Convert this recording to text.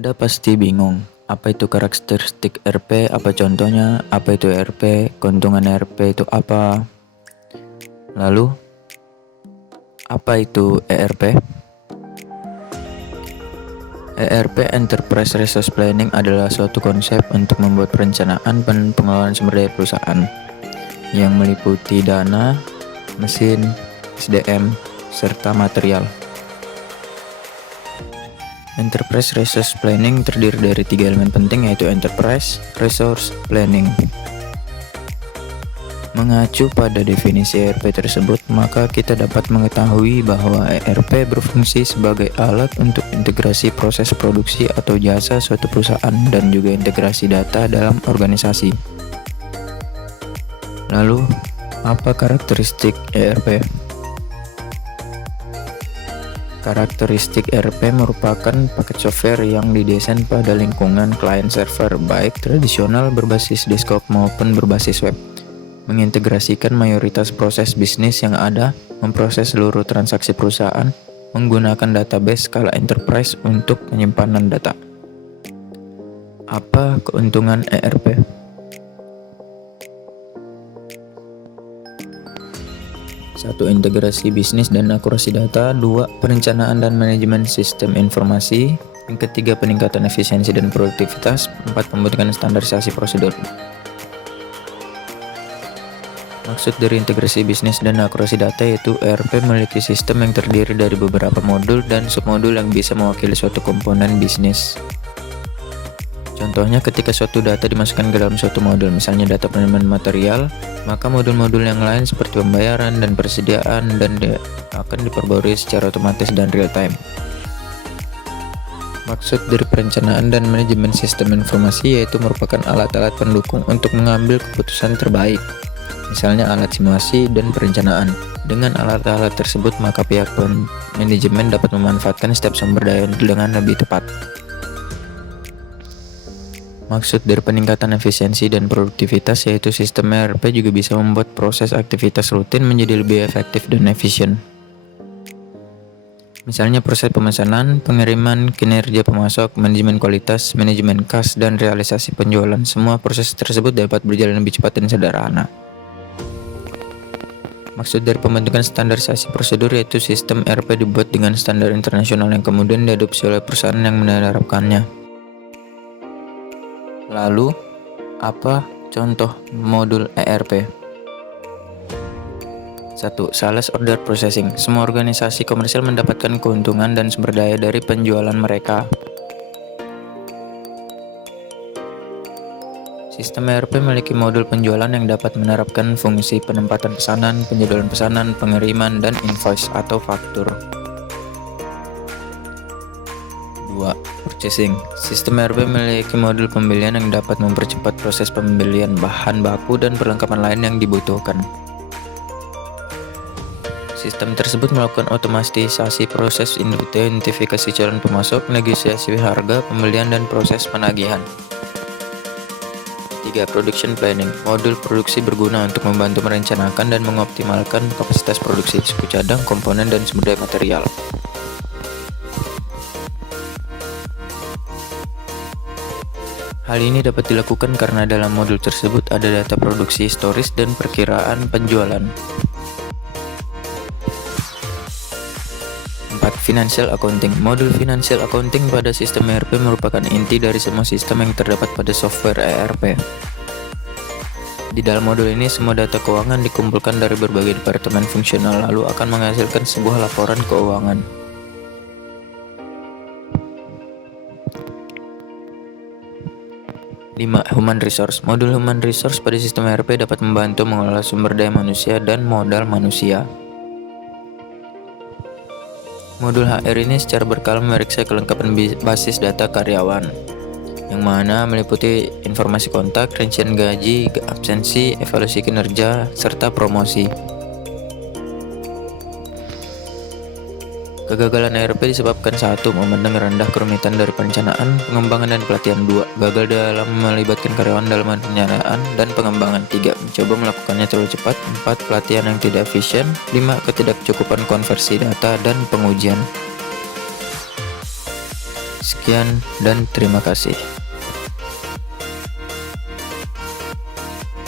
Anda pasti bingung, apa itu karakteristik RP, apa contohnya, apa itu ERP, keuntungan ERP itu apa? Lalu, apa itu ERP? ERP Enterprise Resource Planning adalah suatu konsep untuk membuat perencanaan dan pengelolaan sumber daya perusahaan yang meliputi dana, mesin, SDM, serta material. Enterprise Resource Planning terdiri dari 3 elemen penting, yaitu Enterprise Resource Planning. Mengacu pada definisi ERP tersebut, maka kita dapat mengetahui bahwa ERP berfungsi sebagai alat untuk integrasi proses produksi atau jasa suatu perusahaan dan juga integrasi data dalam organisasi. Lalu, apa karakteristik ERP? Karakteristik ERP merupakan paket software yang didesain pada lingkungan client server, baik tradisional berbasis desktop maupun berbasis web, mengintegrasikan mayoritas proses bisnis yang ada, memproses seluruh transaksi perusahaan, menggunakan database skala enterprise untuk penyimpanan data. Apa keuntungan ERP? 1. Integrasi bisnis dan akurasi data. 2. Perencanaan dan manajemen sistem informasi. Yang ketiga, peningkatan efisiensi dan produktivitas. 4. Pembentukan standarisasi prosedur. Maksud dari integrasi bisnis dan akurasi data yaitu ERP memiliki sistem yang terdiri dari beberapa modul dan submodul yang bisa mewakili suatu komponen bisnis. Contohnya, ketika suatu data dimasukkan ke dalam suatu modul, misalnya data penerimaan material, maka modul-modul yang lain seperti pembayaran dan persediaan akan diperbarui secara otomatis dan real time. Maksud dari perencanaan dan manajemen sistem informasi yaitu merupakan alat-alat pendukung untuk mengambil keputusan terbaik, misalnya alat simulasi dan perencanaan. Dengan alat-alat tersebut, maka pihak manajemen dapat memanfaatkan setiap sumber daya dengan lebih tepat. Maksud dari peningkatan efisiensi dan produktivitas yaitu sistem ERP juga bisa membuat proses aktivitas rutin menjadi lebih efektif dan efisien. Misalnya proses pemesanan, pengiriman, kinerja pemasok, manajemen kualitas, manajemen kas, dan realisasi penjualan. Semua proses tersebut dapat berjalan lebih cepat dan sederhana. Maksud dari pembentukan standarisasi prosedur yaitu sistem ERP dibuat dengan standar internasional yang kemudian diadopsi oleh perusahaan yang menerapkannya. Lalu, apa contoh modul ERP? 1. Sales Order Processing. Semua organisasi komersial mendapatkan keuntungan dan sumber daya dari penjualan mereka. Sistem ERP memiliki modul penjualan yang dapat menerapkan fungsi penempatan pesanan, penjadwalan pesanan, pengiriman, dan invoice atau faktur. 2. Purchasing. Sistem ERP memiliki modul pembelian yang dapat mempercepat proses pembelian bahan baku dan perlengkapan lain yang dibutuhkan. Sistem tersebut melakukan otomatisasi proses identifikasi calon pemasok, negosiasi harga, pembelian, dan proses penagihan. 3. Production Planning. Modul produksi berguna untuk membantu merencanakan dan mengoptimalkan kapasitas produksi, suku cadang, komponen, dan sumber daya material. Hal ini dapat dilakukan karena dalam modul tersebut ada data produksi historis dan perkiraan penjualan. 4. Financial Accounting. Modul Financial Accounting pada sistem ERP merupakan inti dari semua sistem yang terdapat pada software ERP. Di dalam modul ini, semua data keuangan dikumpulkan dari berbagai departemen fungsional lalu akan menghasilkan sebuah laporan keuangan. 5. Human Resource. Modul Human Resource pada sistem ERP dapat membantu mengelola sumber daya manusia dan modal manusia. Modul HR ini secara berkala memeriksa kelengkapan basis data karyawan, yang mana meliputi informasi kontak, rincian gaji, absensi, evaluasi kinerja, serta promosi. Kegagalan ERP disebabkan 1. Memandang rendah kerumitan dari perencanaan, pengembangan, dan pelatihan. 2. Gagal dalam melibatkan karyawan dalam perencanaan dan pengembangan. 3. Mencoba melakukannya terlalu cepat. 4. Pelatihan yang tidak efisien. 5. Ketidakcukupan konversi data dan pengujian. Sekian dan terima kasih.